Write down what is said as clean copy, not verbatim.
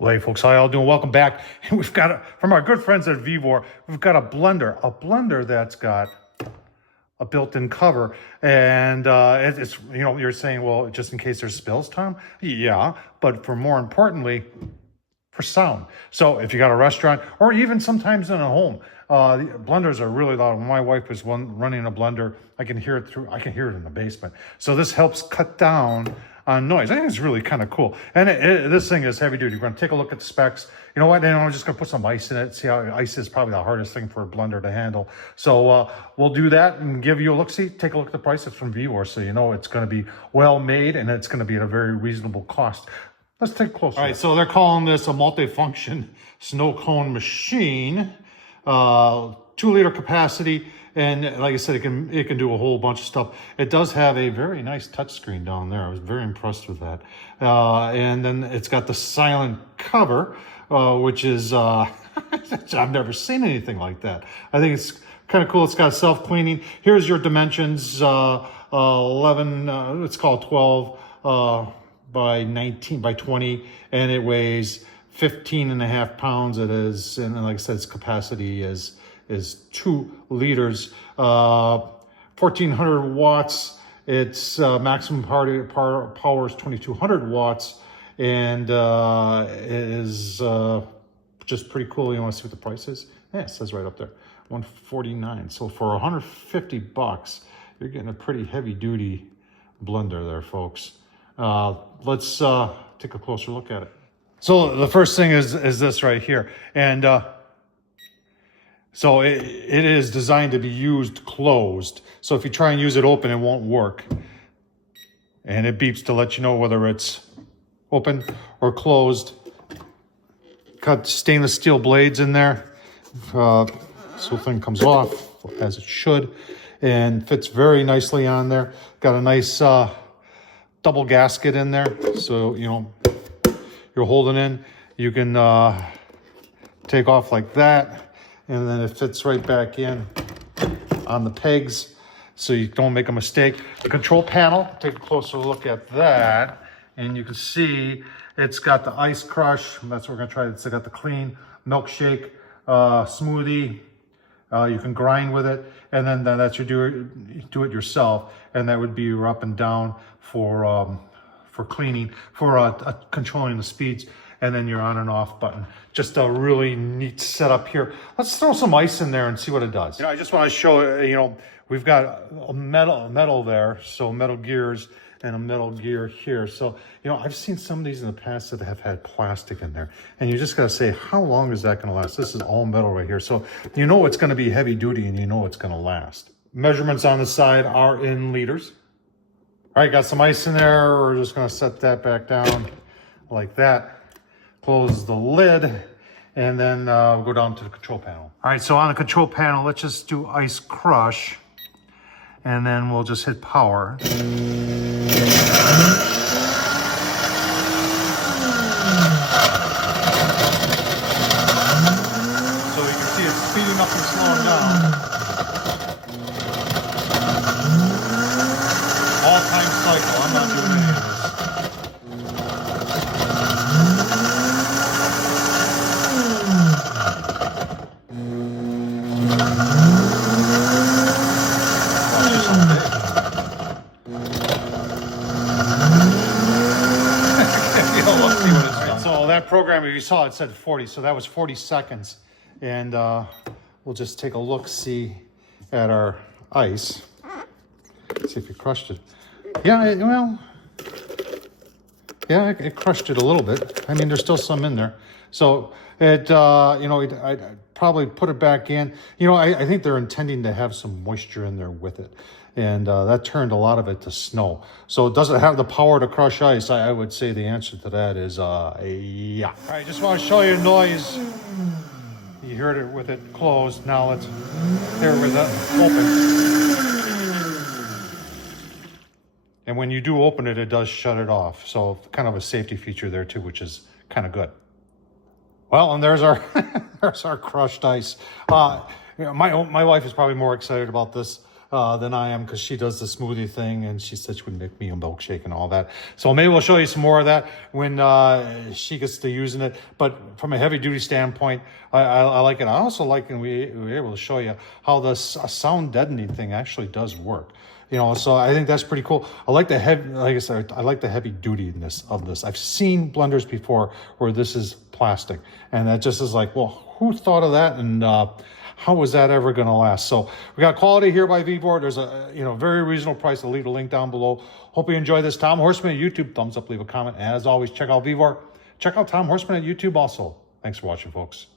Well, hey folks, how y'all doing? Welcome back. And we've got, from our good friends at VEVOR, we've got a blender that's got a built-in cover. And it's, you know, you're saying, well, just in case there's spills, Tom? Yeah, but for more importantly, for sound. So if you got a restaurant, or even sometimes in a home, blenders are really loud. When my wife was running a blender, I can hear it in the basement. So this helps cut down on noise. I think it's really kind of cool. And this thing is heavy duty. We're going to take a look at the specs. You know what? And I'm just going to put some ice in it. See how ice is probably the hardest thing for a blender to handle. So we'll do that and give you a look. See, take a look at the price. It's from VEVOR, so you know it's going to be well made and it's going to be at a very reasonable cost. Let's take a closer look. All right, so they're calling this a multi-function snow cone machine. 2-liter capacity, and like I said, it can do a whole bunch of stuff. It does have a very nice touchscreen down there. I was very impressed with that. And then it's got the silent cover, which is I've never seen anything like that. I think it's kind of cool. It's got self-cleaning. Here's your dimensions: 11. It's called 12 by 19 by 20, and it weighs 15.5 pounds. It is, and like I said, its capacity is 2 liters, 1400 watts. Its maximum power is 2200 watts, and it is just pretty cool. You want to see what the price is? Yeah, it says right up there, $149. So for 150 bucks, you're getting a pretty heavy duty blender there, folks. Let's take a closer look at it. So the first thing is this right here. And so it is designed to be used closed. So if you try and use it open, it won't work. And it beeps to let you know whether it's open or closed. Got stainless steel blades in there. So the thing comes off as it should and fits very nicely on there. Got a nice double gasket in there. So, you know, you're holding in, you can take off like that, and then it fits right back in on the pegs so you don't make a mistake. The control panel, take a closer look at that, and you can see it's got the ice crush. That's what we're gonna try. It's got the clean milkshake smoothie. You can grind with it, and then that's your do it yourself, and that would be your up and down for cleaning, for controlling the speeds, and then your on and off button. Just a really neat setup here. Let's throw some ice in there and see what it does. You know, I just want to show, you know, we've got a metal there, so metal gears and a metal gear here. So, you know, I've seen some of these in the past that have had plastic in there, and you just got to say, how long is that going to last? This is all metal right here. So you know it's going to be heavy duty, and you know it's going to last. Measurements on the side are in liters. All right, got some ice in there. We're just gonna set that back down like that. Close the lid, and then we'll go down to the control panel. All right, so on the control panel, let's just do ice crush, and then we'll just hit power. So you can see it's speeding up and slowing down. All-time cycle. I'm not doing any of this. Let's see what it's done. So that program, if you saw, it said 40. So that was 40 seconds. And we'll just take a look-see at our ice. See if it crushed it. Yeah, it crushed it a little bit. I mean, there's still some in there. So it, you know, I'd probably put it back in. You know, I think they're intending to have some moisture in there with it. And that turned a lot of it to snow. So does it have the power to crush ice? I would say the answer to that is yeah. All right, just want to show you noise. You heard it with it closed. Now let's hear it with it open. And when you do open it, it does shut it off. So kind of a safety feature there too, which is kind of good. Well, and there's our there's our crushed ice. You know, my wife is probably more excited about this than I am, because she does the smoothie thing, and she said she would make me a milkshake and all that. So maybe we'll show you some more of that when she gets to using it. But from a heavy duty standpoint, I like it. I also like, and we were able to show you how the sound deadening thing actually does work. You know, so I think that's pretty cool. I like the heavy, like I said, I like the heavy dutiness of this. I've seen blenders before where this is plastic, and that just is like, well, who thought of that? And how was that ever going to last? So we got quality here by VEVOR. There's a very reasonable price. I'll leave a link down below. Hope you enjoy this. Tom Horsman at YouTube. Thumbs up, leave a comment. And as always, check out VEVOR. Check out Tom Horsman at YouTube also. Thanks for watching, folks.